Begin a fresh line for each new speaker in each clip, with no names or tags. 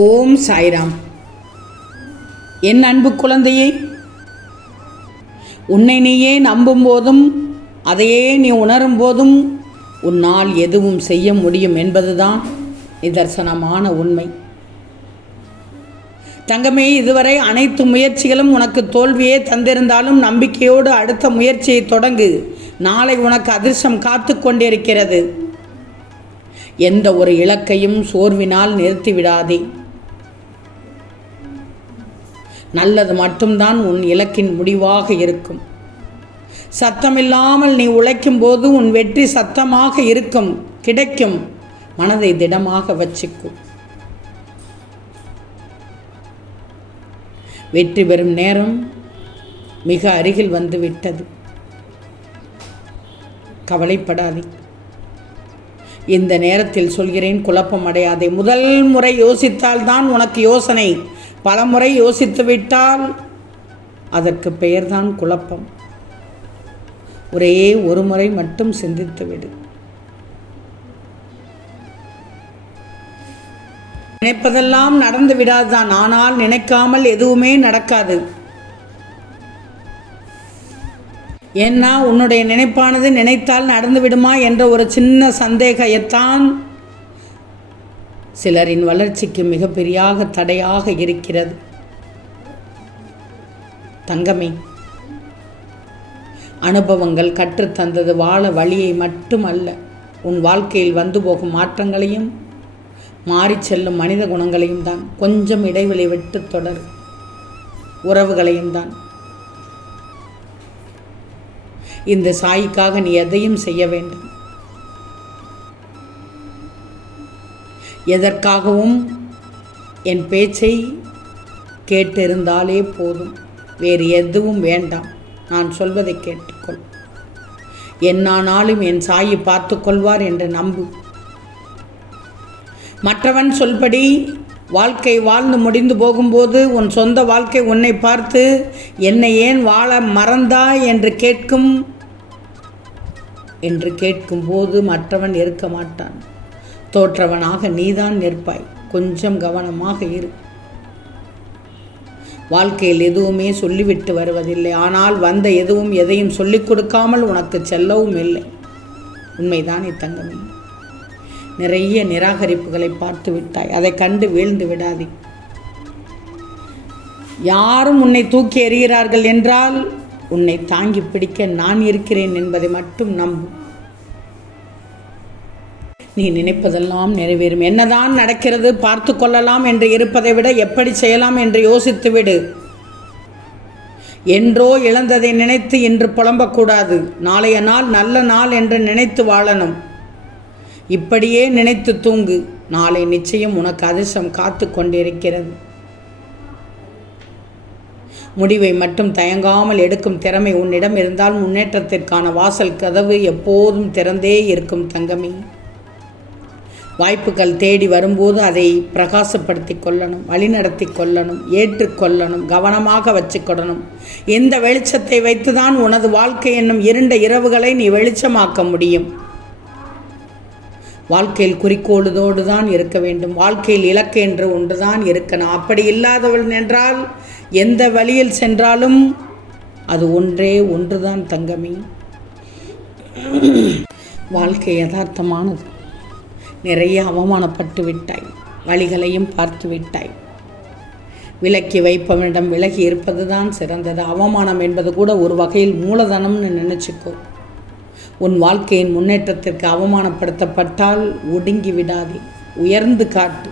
ஓம் சாய்ராம். என் அன்பு குழந்தையே உன்னை நீயே நம்பும் போதும் அதையே நீ உணரும் போதும் உன்னால் எதுவும் செய்ய முடியும் என்பதுதான் நிதர்சனமான உண்மை. தங்கமே இதுவரை அனைத்து முயற்சிகளும் உனக்கு தோல்வியே தந்திருந்தாலும் நம்பிக்கையோடு அடுத்த முயற்சியை தொடங்கு. நாளை உனக்கு அதிர்ஷ்டம் காத்து கொண்டிருக்கிறது. எந்த ஒரு இலக்கையும் சோர்வினால் நிறுத்திவிடாதே. நல்லது மட்டும்தான் உன் இலக்கின் முடிவாக இருக்கும். சத்தமில்லாமல் நீ உழைக்கும் போது உன் வெற்றி சத்தமாக இருக்கும் கிடைக்கும். மனதை திடமாக வச்சுக்கும் வெற்றி பெறும் நேரம் மிக அருகில் வந்து விட்டது கவலைப்படாதே. இந்த நேரத்தில் சொல்கிறேன் குழப்பம் அடையாதே. முதல் முறை யோசித்தால்தான் உனக்கு யோசனை. பல முறை யோசித்து விட்டால் அதற்கு பெயர்தான் குழப்பம். ஒரே ஒரு முறை மட்டும் சிந்தித்துவிடு நினைப்பதெல்லாம் நடந்து விடாதுதான். ஆனால் நினைக்காமல் எதுவுமே நடக்காது. ஏன்னா உன்னுடைய நினைப்பானது நினைத்தால் நடந்து விடுமா என்ற ஒரு சின்ன சந்தேகத்தான் சிலரின் வளர்ச்சிக்கு மிகப்பெரியாக தடையாக இருக்கிறது. தங்கமே அனுபவங்கள் கற்றுத்தந்தது வாழ வழியை மட்டுமல்ல உன் வாழ்க்கையில் வந்து போகும் மாற்றங்களையும் மாறிச் செல்லும் மனித குணங்களையும் தான். கொஞ்சம் இடைவெளி விட்டு தொடர். உறவுகளையும் தான். இந்த சாய்க்காக நீ எதையும் செய்ய வேண்டும். எதற்காகவும் என் பேச்சை கேட்டிருந்தாலே போதும். வேறு எதுவும் வேண்டாம். நான் சொல்வதை கேட்டுக்கொள். என்னானாலும் என் சாயி பார்த்து கொள்வார் என்று நம்பு. மற்றவன் சொல்படி வாழ்க்கை வாழ்ந்து முடிந்து போகும்போது உன் சொந்த வாழ்க்கை உன்னை பார்த்து என்னை ஏன் வாழ மறந்தா என்று கேட்கும் என்று கேட்கும்போது மற்றவன் இருக்க மாட்டான். தோற்றவனாக நீதான் நிற்பாய். கொஞ்சம் கவனமாக இரு. வாழ்க்கையில் எதுவுமே சொல்லிவிட்டு வருவதில்லை. ஆனால் வந்த எதுவும் எதையும் சொல்லிக் கொடுக்காமல் உனக்கு செல்லவும் இல்லை. உண்மைதான் தங்கமே நிறைய நிராகரிப்புகளை பார்த்து விட்டாய். அதை கண்டு வீழ்ந்து விடாதே. யாரும் உன்னை தூக்கி எறிகிறார்கள் என்றால் உன்னை தாங்கி பிடிக்க நான் இருக்கிறேன் என்பதை மட்டும் நம்பு. நீ நினைப்பதெல்லாம் நிறைவேறும். என்னதான் நடக்கிறது பார்த்து கொள்ளலாம் என்று இருப்பதை விட எப்படி செய்யலாம் என்று யோசித்து விடு. என்றோ இழந்ததை நினைத்து இன்று புலம்பக்கூடாது. நாளைய நாள் நல்ல நாள் என்று நினைத்து வாழணும். இப்படியே நினைத்து தூங்கு. நாளை நிச்சயம் உனக்கு அதிர்ஷ்டம் காத்து கொண்டிருக்கிறது. முடிவை மட்டும் தயங்காமல் எடுக்கும் திறமை உன்னிடம் இருந்தால் முன்னேற்றத்திற்கான வாசல் கதவு எப்போதும் திறந்தே இருக்கும் தங்கமே. வாய்ப்புகள் தேடி வரும்போது அதை பிரகாசப்படுத்தி கொள்ளணும் வழிநடத்தி கொள்ளணும் ஏற்றுக்கொள்ளணும் கவனமாக வச்சுக்கொள்ளணும். இந்த வெளிச்சத்தை வைத்துதான் உனது வாழ்க்கை என்னும் இருண்ட இரவுகளை நீ வெளிச்சமாக்க முடியும். வாழ்க்கையில் குறிக்கோளுதோடு தான் இருக்க வேண்டும். வாழ்க்கையில் இலக்கு என்று ஒன்றுதான் இருக்கணும். அப்படி இல்லாதவள் என்றால் எந்த வழியில் சென்றாலும் அது ஒன்றே ஒன்றுதான் தங்கமே. வாழ்க்கை யதார்த்தமானது. நிறைய அவமானப்பட்டு விட்டாய். வழிகளையும் பார்த்து விட்டாய். விலக்கி வைப்பவனிடம் விலகி இருப்பது தான் சிறந்தது. அவமானம் என்பது கூட ஒரு வகையில் மூலதனம்னு நினச்சிக்கோ. உன் வாழ்க்கையின் முன்னேற்றத்திற்கு அவமானப்படுத்தப்பட்டால் ஒடுங்கி விடாதே. உயர்ந்து காட்டு.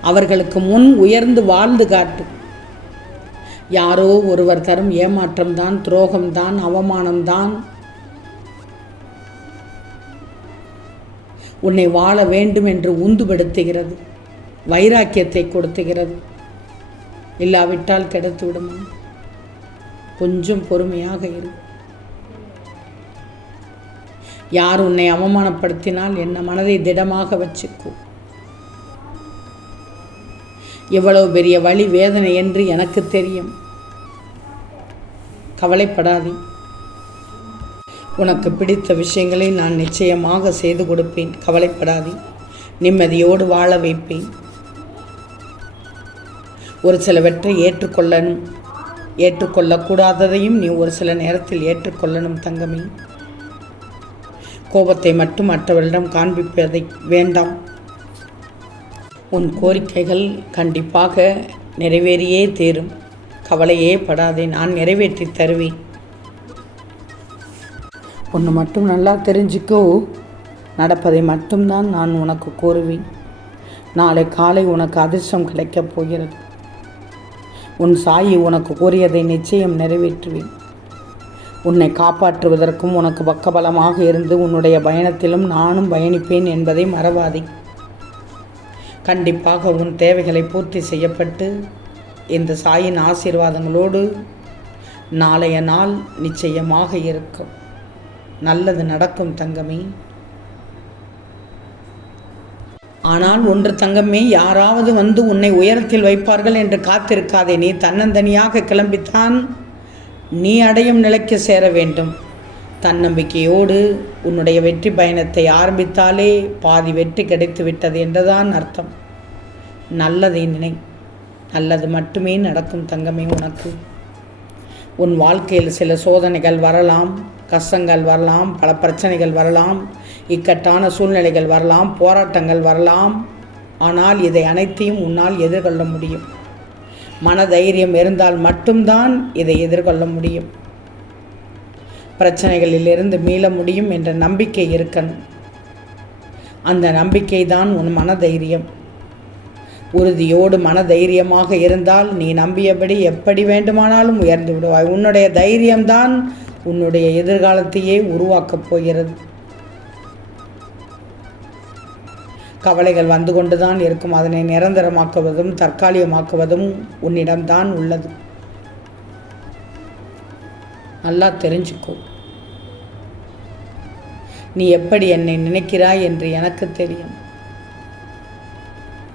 அவர்களுக்கு முன் உயர்ந்து வாழ்ந்து காட்டு. யாரோ ஒருவர் தரும் ஏமாற்றம்தான் துரோகம்தான் அவமானம்தான். உன்னை வாழ வேண்டும் என்று உந்துபடுத்துகிறது. வைராக்கியத்தை கொடுத்துகிறது இல்லாவிட்டால் கிடைத்துவிடும் கொஞ்சம் பொறுமையாக இரு. யார் உன்னை அவமானப்படுத்தினால் என்ன மனதை திடமாக வச்சுக்கோ. எவ்வளவு பெரிய வழி வேதனை என்று எனக்கு தெரியும். கவலைப்படாதே. உனக்கு பிடித்த விஷயங்களை நான் நிச்சயமாக செய்து கொடுப்பேன். கவலைப்படாதே. நிம்மதியோடு வாழ வைப்பேன். ஒரு சிலவற்றை ஏற்றுக்கொள்ளணும். ஏற்றுக்கொள்ளக்கூடாததையும் நீ ஒரு சில நேரத்தில் ஏற்றுக்கொள்ளணும் தங்கமே. கோபத்தை மட்டும் மற்றவரிடம் காண்பிப்பதை வேண்டாம். உன் கோரிக்கைகள் கண்டிப்பாக நிறைவேறியே தீரும். கவலையே படாதே. நான் நிறைவேற்றி தருவேன். ஒன்று மட்டும் நல்லா தெரிஞ்சுக்கோ. நடப்பதை மட்டும்தான் நான் உனக்கு கூறுவேன். நாளை காலை உனக்கு அதிர்ஷ்டம் கிடைக்கப் போகிறது. உன் சாயி உனக்கு கூறியதை நிச்சயம் நிறைவேற்றுவேன். உன்னை காப்பாற்றுவதற்கும் உனக்கு பக்கபலமாக இருந்து உன்னுடைய பயணத்திலும் நானும் பயணிப்பேன் என்பதை மறவாதே. கண்டிப்பாக உன் தேவைகளை பூர்த்தி செய்யப்பட்டு இந்த சாயின் ஆசீர்வாதங்களோடு நாளைய நாள் நிச்சயமாக இருக்கும். நல்லது நடக்கும் தங்கமே. ஆனால் ஒன்று தங்கமே யாராவது வந்து உன்னை உயரத்தில் வைப்பார்கள் என்று காத்திருக்காதே. நீ தன்னந்தனியாக கிளம்பித்தான் நீ அடையும் நிலைக்கு சேர வேண்டும். தன்னம்பிக்கையோடு உன்னுடைய வெற்றி பயணத்தை ஆரம்பித்தாலே பாதி வெற்றி கிடைத்து விட்டது என்றுதான் அர்த்தம். நல்லதை நினை நல்லது மட்டுமே நடக்கும் தங்கமே உனக்கு. உன் வாழ்க்கையில் சில சோதனைகள் வரலாம். கஷ்டங்கள் வரலாம் பல பிரச்சனைகள் வரலாம் இக்கட்டான சூழ்நிலைகள் வரலாம் போராட்டங்கள் வரலாம். ஆனால் இதை அனைத்தையும் உன்னால் எதிர்கொள்ள முடியும். மன தைரியம் இருந்தால் மட்டும்தான் இதை எதிர்கொள்ள முடியும். பிரச்சனைகளிலிருந்து மீள முடியும் என்ற நம்பிக்கை இருக்கணும். அந்த நம்பிக்கை தான் உன் மனதைரியம். உறுதியோடு மன தைரியமாக இருந்தால் நீ நம்பியபடி எப்படி வேண்டுமானாலும் உயர்ந்து விடுவாய். உன்னுடைய தைரியம்தான் உன்னுடைய எதிர்காலத்தையே உருவாக்கப் போகிறது. கவலைகள் வந்து கொண்டுதான் இருக்கும். அதனை நிரந்தரமாக்குவதும் தற்காலிகமாக்குவதும் உன்னிடம்தான் உள்ளது. நல்லா தெரிஞ்சுக்கோ. நீ எப்படி என்னை நினைக்கிறாய் என்று எனக்கு தெரியும்.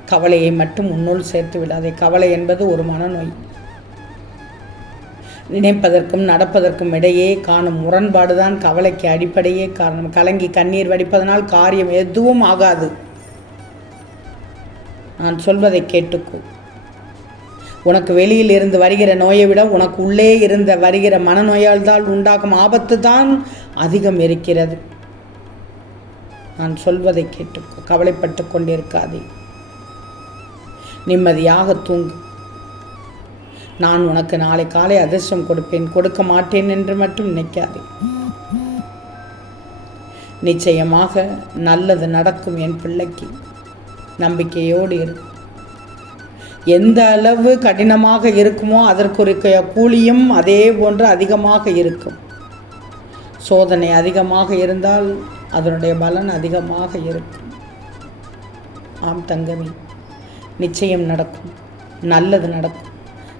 கவலையை மட்டும் உன்னுள் சேர்த்து விடாதே கவலை என்பது ஒரு மனநோய். நினைப்பதற்கும் நடப்பதற்கும் இடையே காணும் முரண்பாடுதான் கவலைக்கு அடிப்படையே காரணம். கலங்கி கண்ணீர் வடிப்பதனால் காரியம் எதுவும் ஆகாது. நான் சொல்வதை கேட்டுக்கோ உனக்கு வெளியில் இருந்து வருகிற நோயை விட உனக்கு உள்ளே இருந்த வருகிற மனநோயால் தான் உண்டாகும் ஆபத்து தான் அதிகம் இருக்கிறது. நான் சொல்வதை கேட்டுக்கோ கவலைப்பட்டு கொண்டிருக்காதே. நிம்மதியாக தூங்கு. நான் உனக்கு நாளை காலை அதிர்ஷ்டம் கொடுப்பேன் கொடுக்க மாட்டேன் என்று மட்டும் நினைக்காதே. நிச்சயமாக நல்லது நடக்கும் என் பிள்ளைக்கு. நம்பிக்கையோடு இரு. எந்த அளவு கடினமாக இருக்குமோ அதற்குரிய கூலியும் அதே போன்று அதிகமாக இருக்கும். சோதனை அதிகமாக இருந்தால் அதனுடைய பலன் அதிகமாக இருக்கும். ஆம் தங்கமி நிச்சயம் நடக்கும். நல்லது நடக்கும்.